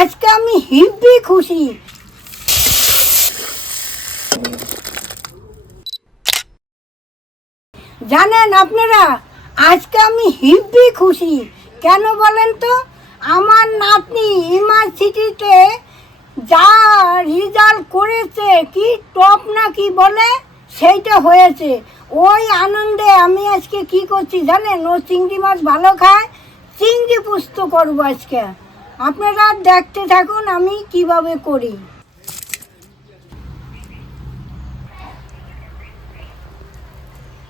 আজকে আমি হিব্বি খুশি। জানেন আপনারা, আজকে আমি হিব্বি খুশি। কেন বলেন তো? আমার নাতনি ইউনিভার্সিটিতে যা রেজাল্ট করেছে, কি টপ না কি বলে, সেইটা হয়েছে। ওই আনন্দে আমি আজকে কি করছি জানেন? ও চিংড়ি মাছ ভালো খায়, চিংড়ি পুস্ত করব আজকে। আপনারা দেখতে থাকুন আমি কীভাবে করি।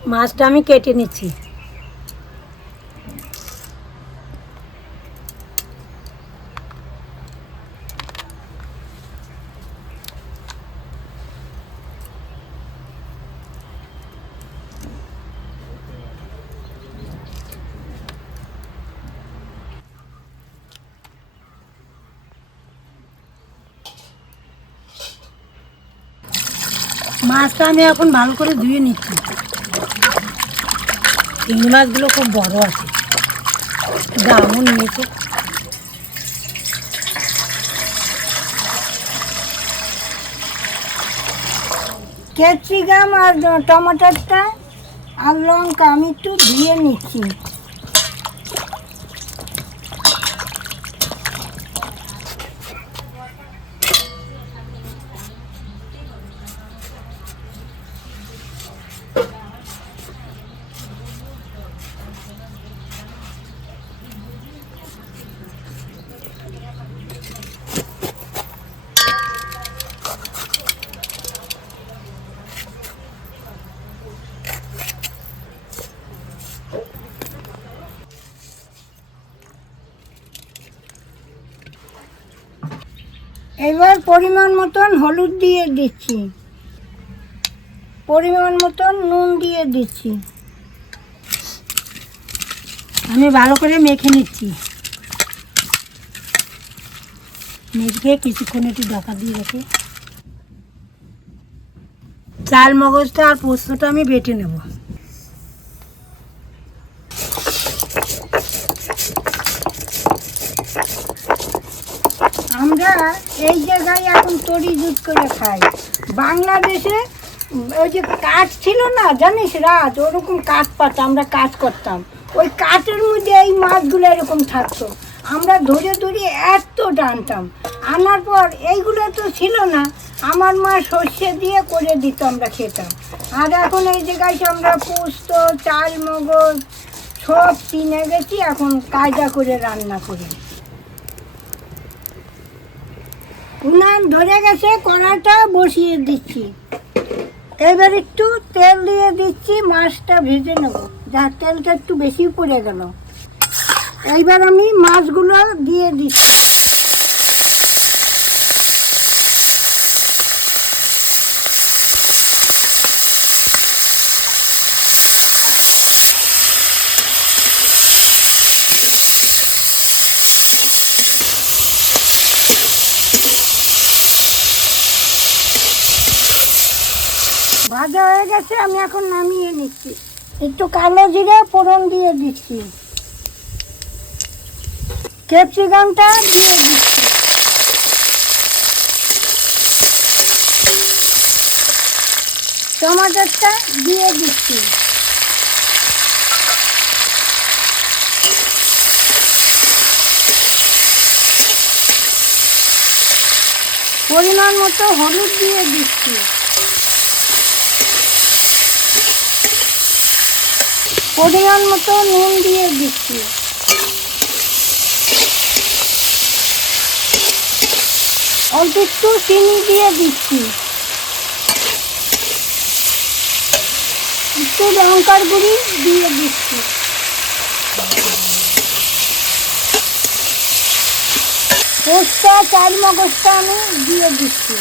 মাছটা আমি কেটে নিচ্ছি। মাছটা আমি এখন ভালো করে ধুয়ে নিচ্ছি। চিংড়ি মাছগুলো খুব বড় আছে। দামও নিয়েছে ক্যাপসিকাম আর টমাটোরটা আর লঙ্কা আমি একটু ধুয়ে নিচ্ছি। এবার পরিমাণ মতন হলুদ দিয়ে দিচ্ছি। পরিমাণ মতন নুন দিয়ে দিচ্ছি। আমি ভালো করে মেখে নিচ্ছি। মেখে কিছুক্ষণ একটু ঢাকা দিয়ে রাখি। চাল মগজটা আর পোস্তটা আমি বেটে নেব। আমরা এই জায়গায় এখন তরি দুধ করে খাই। বাংলাদেশে ওই যে কাঠ ছিল না, জানিস রাত ওরকম কাঠ পাতা আমরা কাজ করতাম। ওই কাঠের মধ্যে এই মাছগুলো এরকম থাকতো। আমরা ধরে ধরে এত টানতাম। আনার পর এইগুলো তো ছিল না, আমার মা সর্ষে দিয়ে করে দিত আমরা খেতাম। আর এখন এই জায়গায় আমরা পুস্ত, চাল, মগজ সব কিনে গেছি, এখন কায়দা করে রান্না করি। উনান ধরে গেছে কড়াটা বসিয়ে দিচ্ছি। এবার একটু তেল দিয়ে দিচ্ছি, মাছটা ভেজে নেব। যা তেলটা একটু বেশি পড়ে গেল। এইবার আমি মাছগুলো দিয়ে দিচ্ছি। ভাজা হয়ে গেছে, আমি এখন নামিয়ে নিচ্ছি। একটু কালো জিরে ফোড়ন দিয়ে দিচ্ছি। ক্যাপসিকামটা দিয়ে দিচ্ছি। টমাটোরটা দিয়ে দিচ্ছি। পরিমাণ মতো হলুদ দিয়ে দিচ্ছি। পরিমাণ মতো নুন দিয়ে দিচ্ছি। অল্প একটু চিনি দিয়ে দিচ্ছি। একটু লঙ্কার গুঁড়ি দিয়ে দিচ্ছি। পোস্তা চাল মগজটা আমি দিয়ে দিচ্ছি।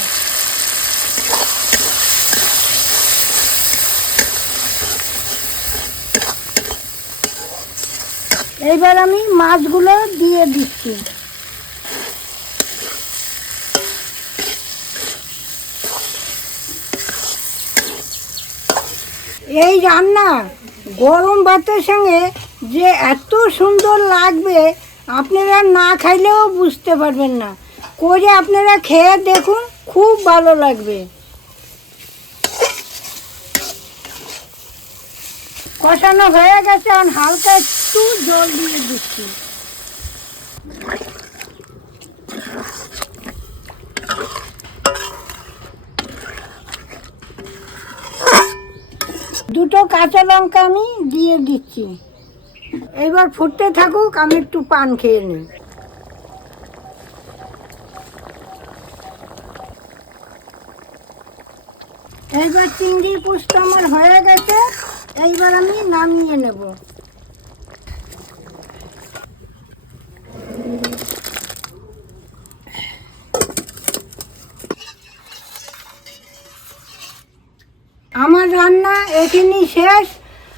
এইবার আমি মাছগুলো দিয়ে দিচ্ছি। এই রান্না গরম ভাতের সঙ্গে যে এত সুন্দর লাগবে, আপনারা না খাইলেও বুঝতে পারবেন না। করে আপনারা খেয়ে দেখুন, খুব ভালো লাগবে। কষানো হয়ে গেছে আর হালকা একটু জল দিয়ে দিচ্ছি। দুটো কাঁচা লঙ্কা আমি দিয়ে দিচ্ছি। এবার ফুটতে থাকুক, আমি একটু পান খেয়ে নিই। এইবার চিংড়ি পুষ্ট আমার হয়ে গেছে, এইবার আমি নামিয়ে নেব আমার রান্না এখানেই শেষ।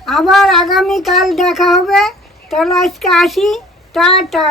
আবার আগামীকাল দেখা হবে। তাহলে আজকে আসি। টাটা।